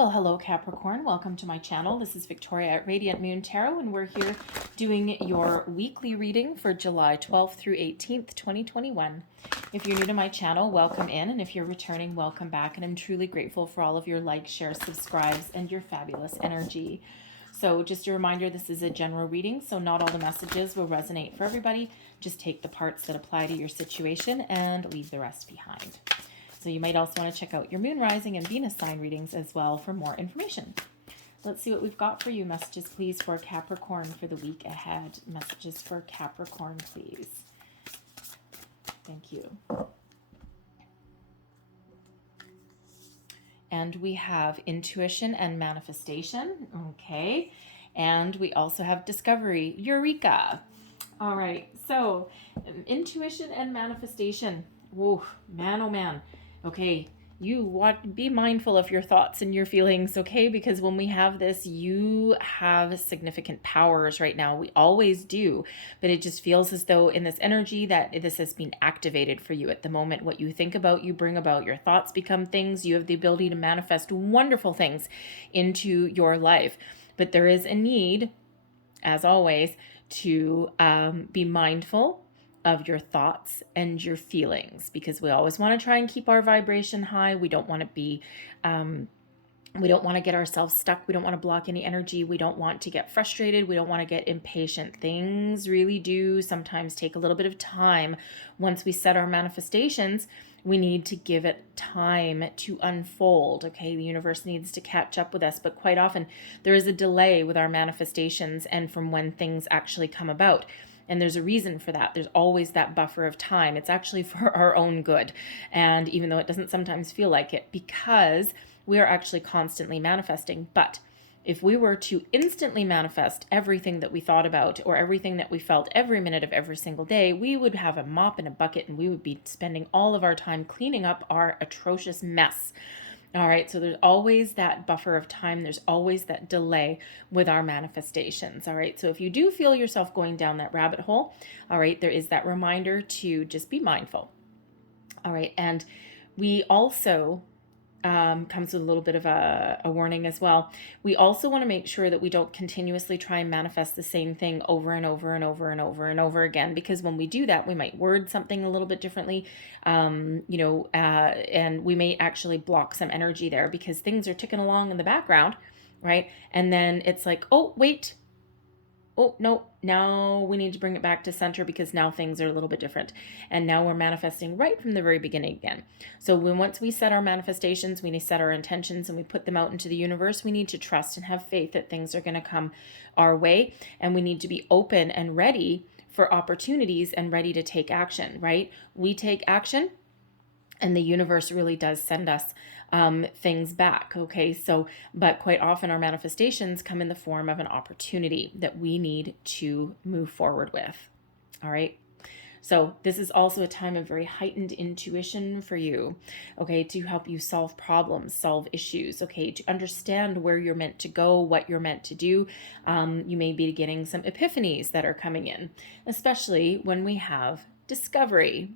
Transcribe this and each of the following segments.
Well, hello Capricorn, welcome to my channel. This is Victoria at Radiant Moon Tarot, and we're here doing your weekly reading for July 12th through 18th, 2021. If you're new to my channel, welcome in, and if you're returning, welcome back, and I'm truly grateful for all of your likes, shares, subscribes, and your fabulous energy. So just a reminder, this is a general reading, so not all the messages will resonate for everybody. Just take the parts that apply to your situation and leave the rest behind. So you might also want to check out your moon, rising, and Venus sign readings as well for more information. Let's see what we've got for you. Messages, please, for Capricorn for the week ahead. Messages for Capricorn, please. Thank you. And we have intuition and manifestation. Okay. And we also have discovery. Eureka. All right. So intuition and manifestation. Whoa, man, oh man. Okay, you want to be mindful of your thoughts and your feelings, okay? Because when we have this, you have significant powers right now. We always do, but it just feels as though in this energy that this has been activated for you at the moment. What you think about, you bring about. Your thoughts become things. You have the ability to manifest wonderful things into your life. But there is a need, as always, to be mindful of your thoughts and your feelings, because we always want to try and keep our vibration high. We don't want to be we don't want to get ourselves stuck. We don't want to block any energy. We don't want to get frustrated. We don't want to get impatient. Things really do sometimes take a little bit of time. Once we set our manifestations, we need to give it time to unfold. Okay, the universe needs to catch up with us, but quite often there is a delay with our manifestations and from when things actually come about. And there's a reason for that. There's always that buffer of time. It's actually for our own good. And even though it doesn't sometimes feel like it, because we are actually constantly manifesting. But if we were to instantly manifest everything that we thought about or everything that we felt every minute of every single day, we would have a mop and a bucket and we would be spending all of our time cleaning up our atrocious mess. All right, so there's always that buffer of time. There's always that delay with our manifestations. All right, so if you do feel yourself going down that rabbit hole, all right, there is that reminder to just be mindful. All right, and we also comes with a little bit of a warning as well. We also want to make sure that we don't continuously try and manifest the same thing over and over and over and over and over again, because when we do that, we might word something a little bit differently, and we may actually block some energy there because things are ticking along in the background, right? And then it's like, oh, wait. Oh, no, now we need to bring it back to center because now things are a little bit different. And now we're manifesting right from the very beginning again. So once we set our manifestations, we need to set our intentions and we put them out into the universe, we need to trust and have faith that things are going to come our way. And we need to be open and ready for opportunities and ready to take action, right? We take action and the universe really does send us things back. Okay, so, but quite often our manifestations come in the form of an opportunity that we need to move forward with. All right. So this is also a time of very heightened intuition for you, okay, to help you solve problems, solve issues, okay, to understand where you're meant to go, what you're meant to do. You may be getting some epiphanies that are coming in, especially when we have discovery.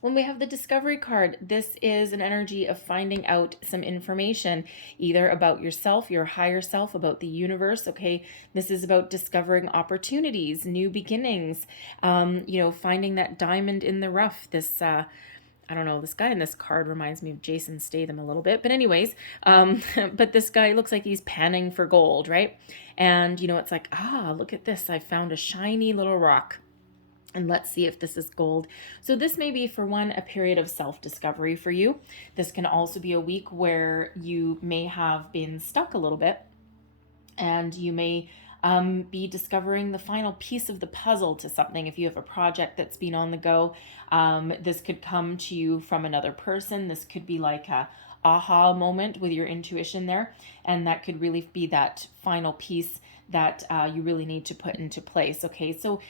When we have the discovery card, this is an energy of finding out some information, either about yourself, your higher self, about the universe. Okay, this is about discovering opportunities, new beginnings, finding that diamond in the rough. This, I don't know, this guy in this card reminds me of Jason Statham a little bit, but anyways, but this guy looks like he's panning for gold, right? And, it's like, look at this. I found a shiny little rock. And let's see if this is gold. So this may be, for one, a period of self-discovery for you. This can also be a week where you may have been stuck a little bit and you may be discovering the final piece of the puzzle to something. If you have a project that's been on the go, this could come to you from another person. This could be like a aha moment with your intuition there. And that could really be that final piece that you really need to put into place. Okay, so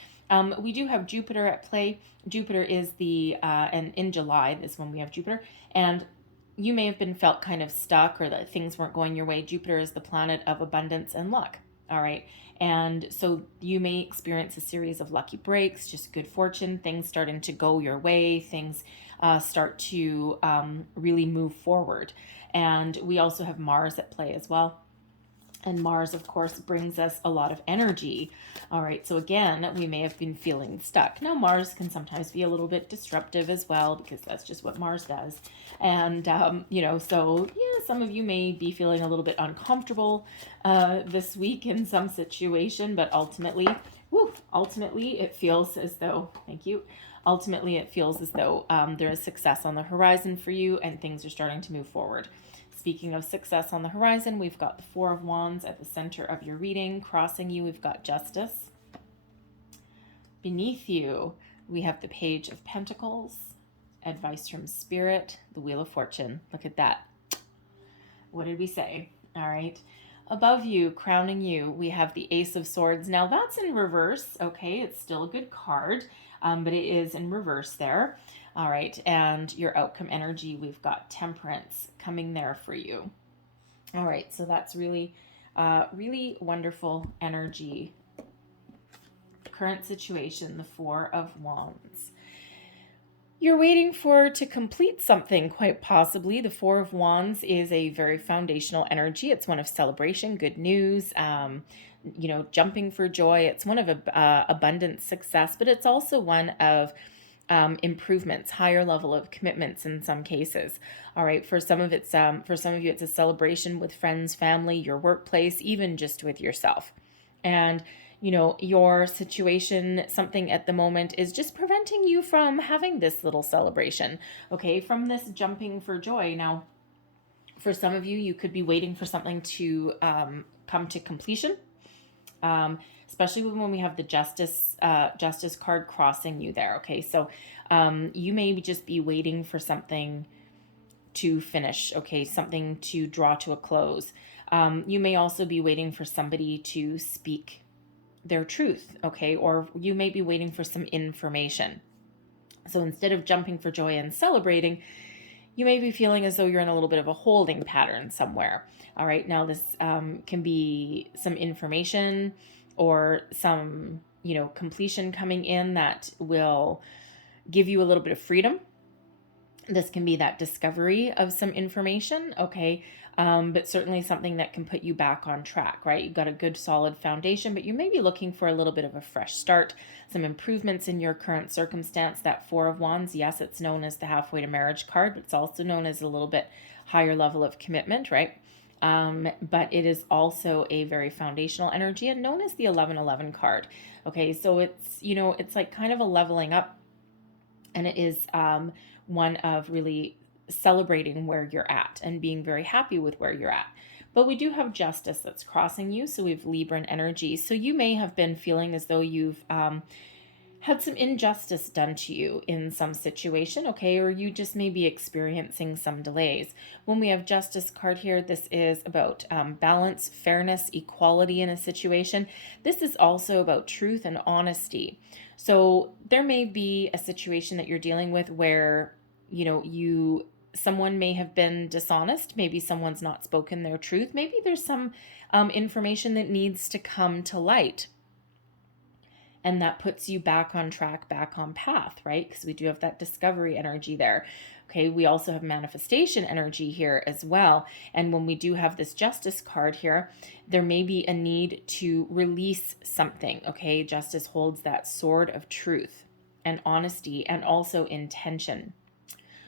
we do have Jupiter at play. Jupiter is and in July is when we have Jupiter. And you may have felt kind of stuck or that things weren't going your way. Jupiter is the planet of abundance and luck. All right. And so you may experience a series of lucky breaks, just good fortune, things starting to go your way, things start to really move forward. And we also have Mars at play as well. And Mars, of course, brings us a lot of energy. All right, so again, we may have been feeling stuck. Now, Mars can sometimes be a little bit disruptive as well, because that's just what Mars does. And, so yeah, some of you may be feeling a little bit uncomfortable this week in some situation, but ultimately, it feels as though, thank you. Ultimately, it feels as though there is success on the horizon for you and things are starting to move forward. Speaking of success on the horizon, we've got the Four of Wands at the center of your reading. Crossing you, we've got Justice. Beneath you, we have the Page of Pentacles, Advice from Spirit, the Wheel of Fortune. Look at that. What did we say? All right. Above you, crowning you, we have the Ace of Swords. Now that's in reverse, okay? It's still a good card, but it is in reverse there. All right, and your outcome energy, we've got Temperance coming there for you. All right, so that's really, really wonderful energy. Current situation, the Four of Wands. You're waiting to complete something, quite possibly. The Four of Wands is a very foundational energy. It's one of celebration, good news, jumping for joy. It's one of abundant success, but it's also one of improvements, higher level of commitments in some cases. All right, for some of you, it's a celebration with friends, family, your workplace, even just with yourself. And your situation, something at the moment is just preventing you from having this little celebration, okay, from this jumping for joy. Now, for some of you, you could be waiting for something to come to completion, especially when we have the justice card crossing you there, okay? So you may just be waiting for something to finish, okay, something to draw to a close. You may also be waiting for somebody to speak their truth, okay? Or you may be waiting for some information. So instead of jumping for joy and celebrating, you may be feeling as though you're in a little bit of a holding pattern somewhere. All right, now this can be some information or some, completion coming in that will give you a little bit of freedom. This can be that discovery of some information, okay? But certainly something that can put you back on track, right? You've got a good solid foundation, but you may be looking for a little bit of a fresh start, some improvements in your current circumstance. That Four of Wands, yes, it's known as the halfway to marriage card, but it's also known as a little bit higher level of commitment, right? But it is also a very foundational energy and known as the 1111 card. Okay, so it's, it's like kind of a leveling up, and it is one of really celebrating where you're at and being very happy with where you're at. But we do have Justice that's crossing you, so we have Libran energy. So you may have been feeling as though you've had some injustice done to you in some situation, okay, or you just may be experiencing some delays. When we have Justice card here, this is about balance, fairness, equality in a situation. This is also about truth and honesty. So there may be a situation that you're dealing with where, someone may have been dishonest. Maybe someone's not spoken their truth. Maybe there's some information that needs to come to light. And that puts you back on track, back on path, right? Because we do have that discovery energy there. Okay, we also have manifestation energy here as well. And when we do have this Justice card here, there may be a need to release something, okay? Justice holds that sword of truth and honesty and also intention.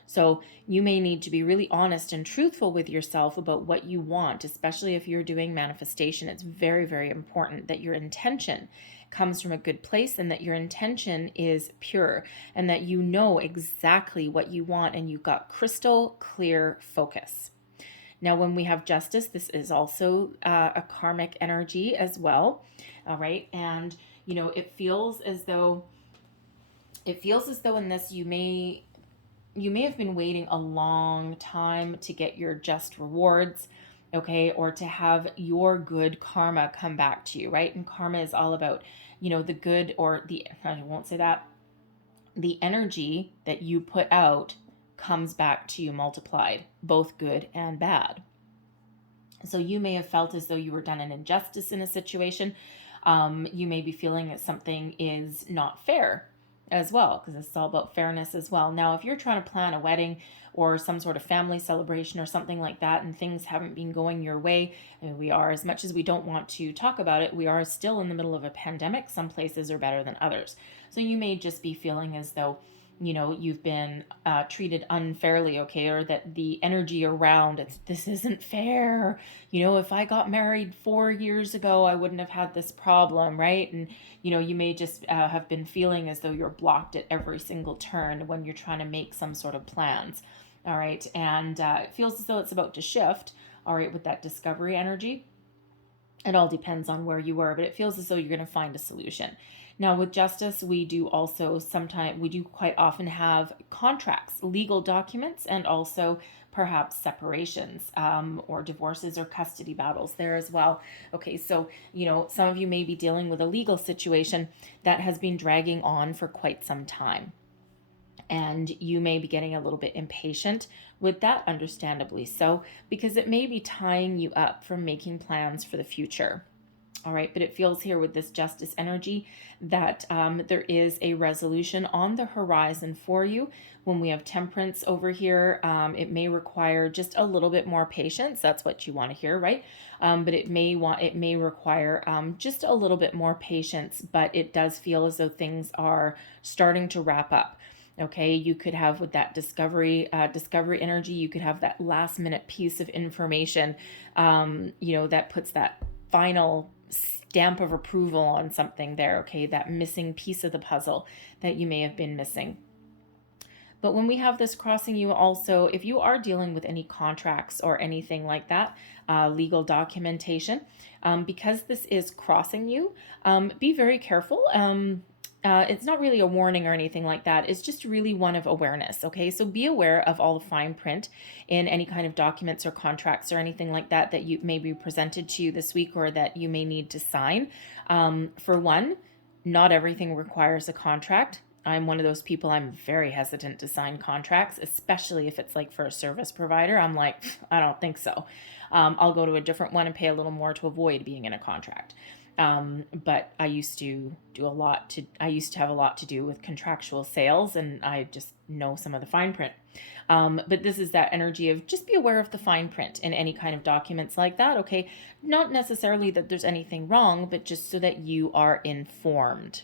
So you may need to be really honest and truthful with yourself about what you want, especially if you're doing manifestation. It's very, very important that your intention comes from a good place and that your intention is pure and that you know exactly what you want and you've got crystal clear focus. Now, when we have Justice, this is also a karmic energy as well. All right. And, it feels as though in this, you may have been waiting a long time to get your just rewards, okay, or to have your good karma come back to you, right? And karma is all about, the good I won't say that, the energy that you put out comes back to you multiplied, both good and bad. So you may have felt as though you were done an injustice in a situation. You may be feeling that something is not fair. as well, because it's all about fairness as well. Now, if you're trying to plan a wedding or some sort of family celebration or something like that, and things haven't been going your way, and we are, as much as we don't want to talk about it, we are still in the middle of a pandemic. Some places are better than others. So you may just be feeling as though, you've been treated unfairly, okay, or that the energy around this isn't fair. If I got married 4 years ago, I wouldn't have had this problem, right? And you may just have been feeling as though you're blocked at every single turn when you're trying to make some sort of plans. All right, and it feels as though it's about to shift. All right, with that discovery energy. It all depends on where you were, but it feels as though you're going to find a solution. Now, with justice, we do quite often have contracts, legal documents, and also perhaps separations or divorces or custody battles there as well. Okay, so, some of you may be dealing with a legal situation that has been dragging on for quite some time. And you may be getting a little bit impatient with that, understandably so, because it may be tying you up from making plans for the future. All right, but it feels here with this justice energy that there is a resolution on the horizon for you. When we have temperance over here, it may require just a little bit more patience. That's what you want to hear, right? But it may require just a little bit more patience. But it does feel as though things are starting to wrap up. Okay, you could have with that discovery energy, you could have that last minute piece of information, that puts that final stamp of approval on something there. Okay, that missing piece of the puzzle that you may have been missing. But when we have this crossing you also, if you are dealing with any contracts or anything like that, legal documentation, because this is crossing you, be very careful. It's not really a warning or anything like that. It's just really one of awareness. Okay, so be aware of all the fine print in any kind of documents or contracts or anything like that that you may be presented to you this week or that you may need to sign. For one, not everything requires a contract. I'm one of those people, I'm very hesitant to sign contracts, especially if it's like for a service provider. I'm like, I don't think so. I'll go to a different one and pay a little more to avoid being in a contract. But I used to have a lot to do with contractual sales, and I just know some of the fine print. But this is that energy of just be aware of the fine print in any kind of documents like that. Okay. Not necessarily that there's anything wrong, but just so that you are informed.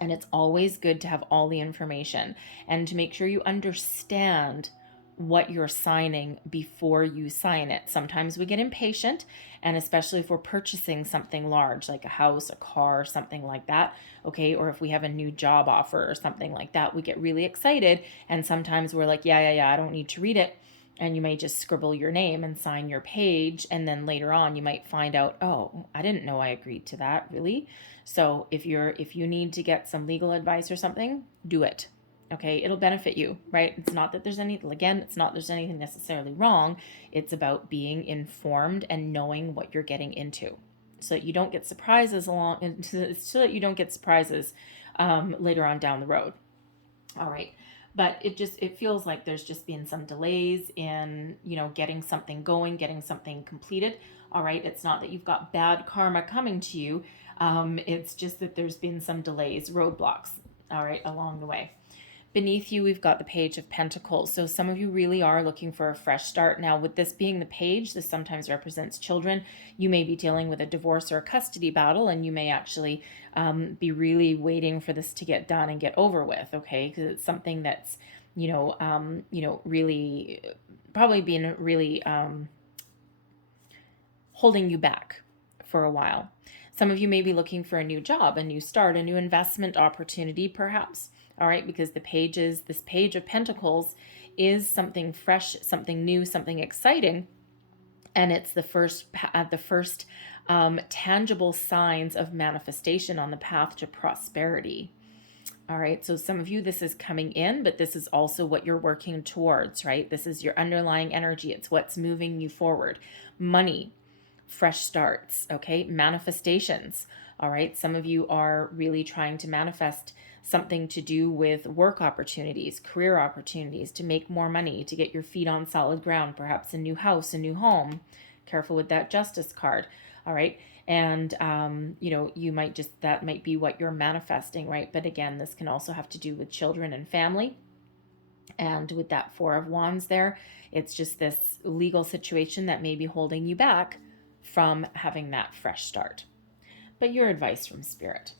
And it's always good to have all the information and to make sure you understand what you're signing before you sign it. Sometimes we get impatient, and especially if we're purchasing something large like a house, a car, something like that, okay, or if we have a new job offer or something like that, we get really excited, and sometimes we're like, yeah, I don't need to read it. And you may just scribble your name and sign your page, and then later on you might find out, oh, I didn't know I agreed to that, really. So if you need to get some legal advice or something, do it. Okay, it'll benefit you, right? It's not that there's anything necessarily wrong. It's about being informed and knowing what you're getting into, so that you don't get surprises later on down the road. All right. But it feels like there's just been some delays in, getting something going, getting something completed. All right. It's not that you've got bad karma coming to you. It's just that there's been some delays, roadblocks, all right, along the way. Beneath you, we've got the Page of Pentacles. So some of you really are looking for a fresh start. Now, with this being the page, this sometimes represents children. You may be dealing with a divorce or a custody battle, and you may actually be really waiting for this to get done and get over with, okay? Because it's something that's, really probably been really holding you back for a while. Some of you may be looking for a new job, a new start, a new investment opportunity, perhaps. All right, because this Page of Pentacles is something fresh, something new, something exciting, and it's the first tangible signs of manifestation on the path to prosperity. All right, so some of you, this is coming in, but this is also what you're working towards, right? This is your underlying energy. It's what's moving you forward. Money, fresh starts, okay? Manifestations, all right? Some of you are really trying to manifest something to do with work opportunities, career opportunities, to make more money, to get your feet on solid ground, perhaps a new house, a new home. Careful with that Justice card, all right? And, you might just, that might be what you're manifesting, right? But again, this can also have to do with children and family. And with that Four of Wands there, it's just this legal situation that may be holding you back from having that fresh start. But your advice from Spirit.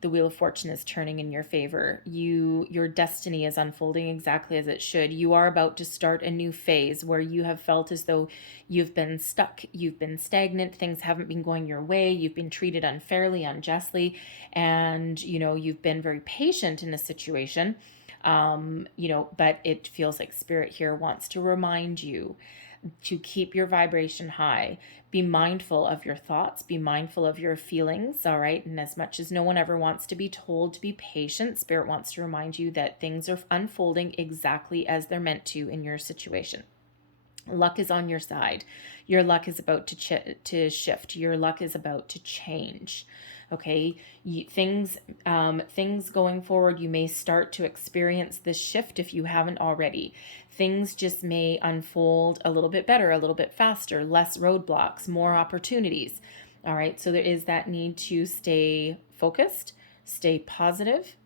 The Wheel of Fortune is turning in your favor. Your destiny is unfolding exactly as it should. You are about to start a new phase where you have felt as though you've been stuck, you've been stagnant, things haven't been going your way, you've been treated unfairly, unjustly, and you've been very patient in a situation. But it feels like Spirit here wants to remind you to keep your vibration high. Be mindful of your thoughts, be mindful of your feelings, all right? And as much as no one ever wants to be told to be patient, Spirit wants to remind you that things are unfolding exactly as they're meant to in your situation. Luck is on your side. Your luck is about to shift. Your luck is about to change. Okay, things going forward, you may start to experience this shift if you haven't already. Things just may unfold a little bit better, a little bit faster, less roadblocks, more opportunities. All right, so there is that need to stay focused, stay positive,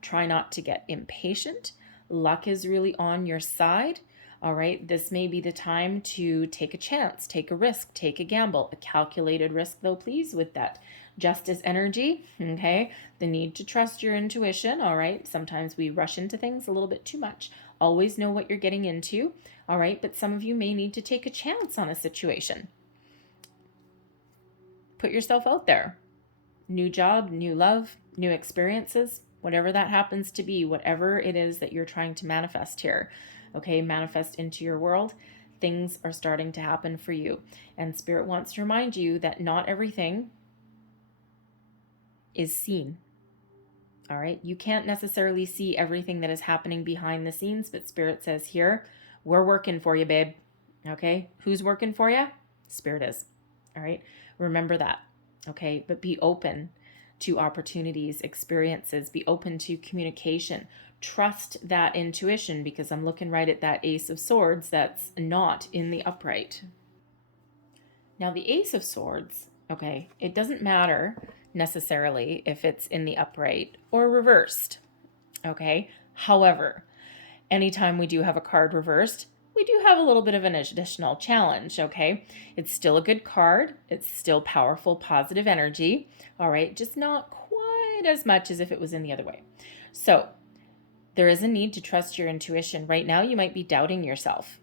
try not to get impatient. Luck is really on your side. All right, this may be the time to take a chance, take a risk, take a gamble, a calculated risk though, please, with that Justice energy, okay? The need to trust your intuition, all right? Sometimes we rush into things a little bit too much. Always know what you're getting into, all right? But some of you may need to take a chance on a situation. Put yourself out there. New job, new love, new experiences, whatever that happens to be, whatever it is that you're trying to manifest here, okay? Manifest into your world. Things are starting to happen for you. And Spirit wants to remind you that not everything is seen. All right. You can't necessarily see everything that is happening behind the scenes, but Spirit says here, we're working for you, babe. Okay. Who's working for you? Spirit is. All right. Remember that. Okay. But be open to opportunities, experiences, be open to communication. Trust that intuition, because I'm looking right at that Ace of Swords that's not in the upright. Now, the Ace of Swords, okay, it doesn't matter necessarily if it's in the upright or reversed, okay? However, anytime we do have a card reversed, we do have a little bit of an additional challenge, okay? It's still a good card. It's still powerful, positive energy, all right? Just not quite as much as if it was in the other way. So there is a need to trust your intuition. Right now, you might be doubting yourself.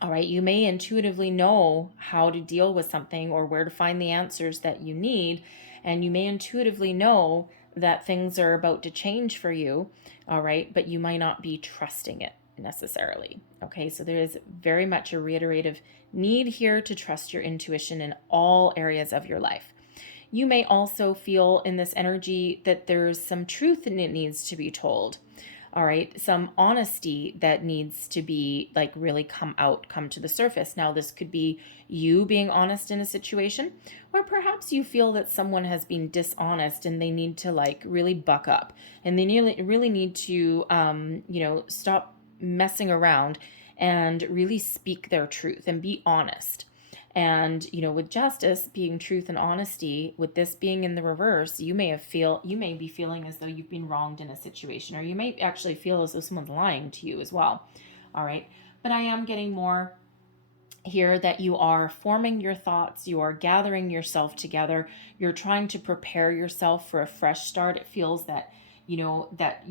All right, you may intuitively know how to deal with something or where to find the answers that you need, and you may intuitively know that things are about to change for you, all right, but you might not be trusting it necessarily, okay? So there is very much a reiterative need here to trust your intuition in all areas of your life. You may also feel in this energy that there's some truth and it needs to be told. All right, some honesty that needs to be like really come to the surface. Now, this could be you being honest in a situation, or perhaps you feel that someone has been dishonest and they need to like really buck up, and they really need to, stop messing around and really speak their truth and be honest. And, with justice being truth and honesty, with this being in the reverse, you may be feeling as though you've been wronged in a situation, or you may actually feel as though someone's lying to you as well. All right. But I am getting more here that you are forming your thoughts, you are gathering yourself together, you're trying to prepare yourself for a fresh start. It feels that, that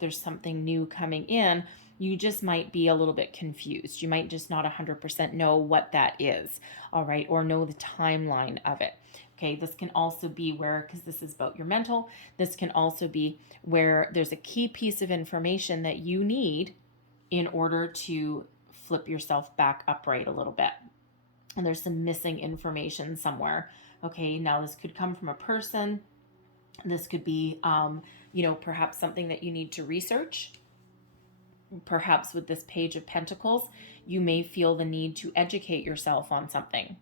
there's something new coming in. You just might be a little bit confused. You might just not 100% know what that is, all right, or know the timeline of it. Okay, this can also be where, because this is about your mental, this can also be where there's a key piece of information that you need in order to flip yourself back upright a little bit. And there's some missing information somewhere. Okay, now this could come from a person. This could be, perhaps something that you need to research. Perhaps with this Page of Pentacles, you may feel the need to educate yourself on something,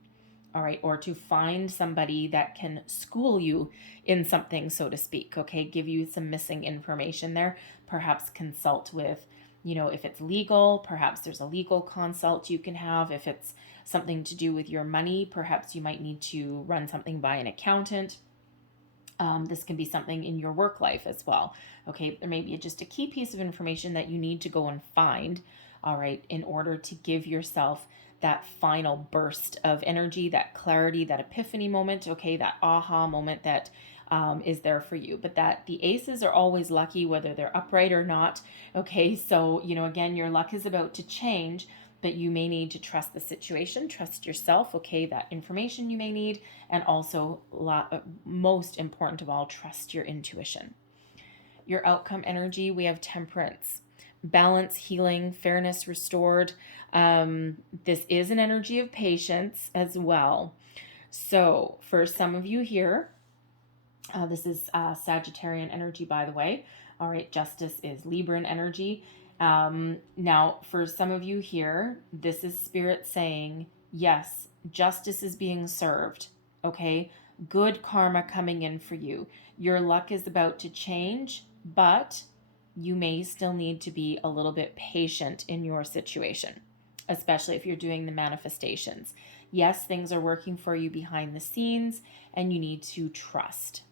all right, or to find somebody that can school you in something, so to speak, okay, give you some missing information there. Perhaps consult with, if it's legal, perhaps there's a legal consult you can have. If it's something to do with your money. Perhaps you might need to run something by an accountant. This can be something in your work life as well. Okay, there may be just a key piece of information that you need to go and find, all right, in order to give yourself that final burst of energy, that clarity, that epiphany moment, okay, that aha moment that is there for you. But that the aces are always lucky, whether they're upright or not. Okay, so, again, your luck is about to change, but you may need to trust the situation, trust yourself, okay, that information you may need, and also, most important of all, trust your intuition. Your outcome energy, we have temperance, balance, healing, fairness restored. This is an energy of patience as well. So for some of you here, this is Sagittarian energy, by the way. All right, justice is Libran energy. Now, for some of you here, this is Spirit saying, yes, justice is being served, okay? Good karma coming in for you. Your luck is about to change, but you may still need to be a little bit patient in your situation, especially if you're doing the manifestations. Yes, things are working for you behind the scenes, and you need to trust.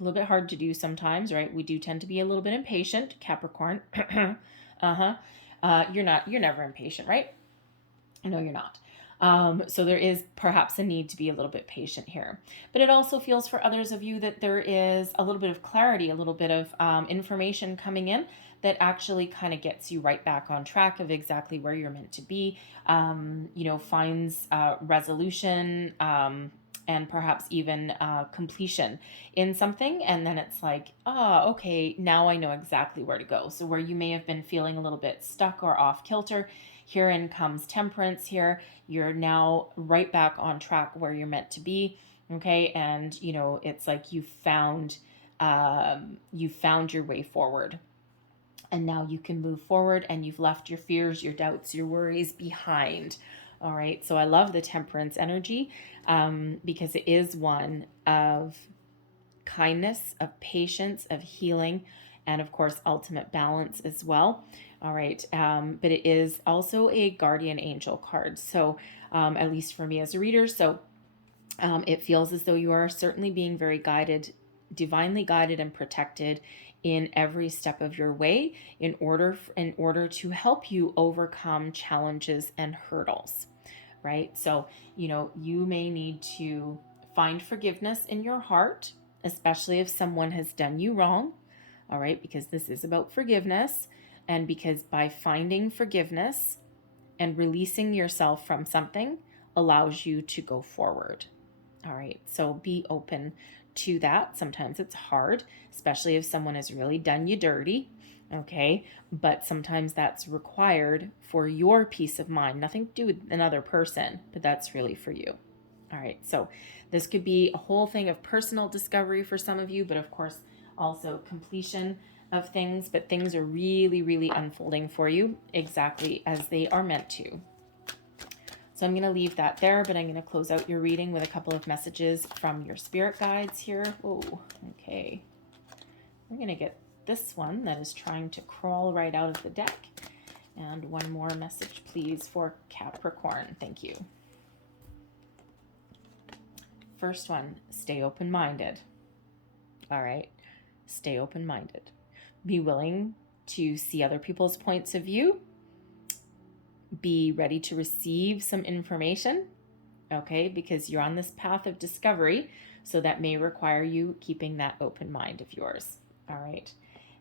A little bit hard to do sometimes, right? We do tend to be a little bit impatient, Capricorn. You're never impatient, right? No, you're not. So there is perhaps a need to be a little bit patient here. But it also feels for others of you that there is a little bit of clarity, a little bit of information coming in that actually kind of gets you right back on track of exactly where you're meant to be, finds resolution, and perhaps even completion in something. And then it's like, okay, now I know exactly where to go. So where you may have been feeling a little bit stuck or off kilter, herein comes temperance here. You're now right back on track where you're meant to be. Okay. And it's like you found your way forward. And now you can move forward, and you've left your fears, your doubts, your worries behind. All right. So I love the temperance energy because it is one of kindness, of patience, of healing, and of course, ultimate balance as well. All right. But it is also a guardian angel card. So at least for me as a reader. So it feels as though you are certainly being very guided, divinely guided and protected in every step of your way in order to help you overcome challenges and hurdles, right? So, you may need to find forgiveness in your heart, especially if someone has done you wrong, all right? Because this is about forgiveness, and because by finding forgiveness and releasing yourself from something allows you to go forward. All right, so be open to that. Sometimes it's hard, especially if someone has really done you dirty, okay? But sometimes that's required for your peace of mind. Nothing to do with another person, but that's really for you. All right, so this could be a whole thing of personal discovery for some of you, but of course also completion of things, but things are really, really unfolding for you exactly as they are meant to. So I'm going to leave that there, but I'm going to close out your reading with a couple of messages from your spirit guides here. Oh, okay. I'm going to get this one that is trying to crawl right out of the deck. And one more message, please, for Capricorn. Thank you. First one, stay open-minded. All right. Stay open-minded. Be willing to see other people's points of view. Be ready to receive some information, okay, because you're on this path of discovery, so that may require you keeping that open mind of yours. All right.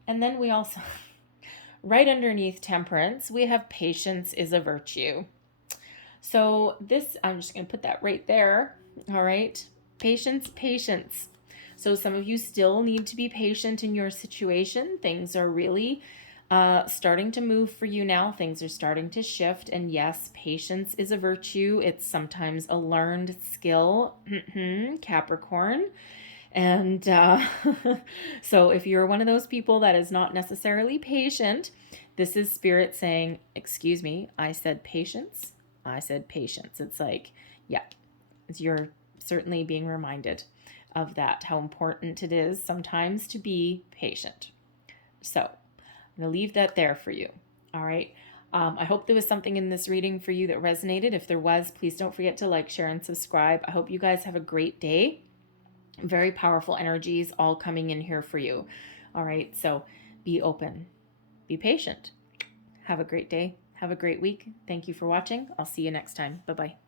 And then we also, right underneath temperance, we have patience is a virtue. So this, I'm just going to put that right there. All right. Patience. So some of you still need to be patient in your situation. Things are really starting to move for you now. Things are starting to shift. And yes, patience is a virtue. It's sometimes a learned skill, Capricorn. And so if you're one of those people that is not necessarily patient, this is Spirit saying, excuse me, I said patience. I said patience. It's like, yeah, you're certainly being reminded of that, how important it is sometimes to be patient. So I'm going to leave that there for you. All right. I hope there was something in this reading for you that resonated. If there was, please don't forget to like, share, and subscribe. I hope you guys have a great day. Very powerful energies all coming in here for you. All right, so be open, be patient. Have a great day. Have a great week. Thank you for watching. I'll see you next time. Bye-bye.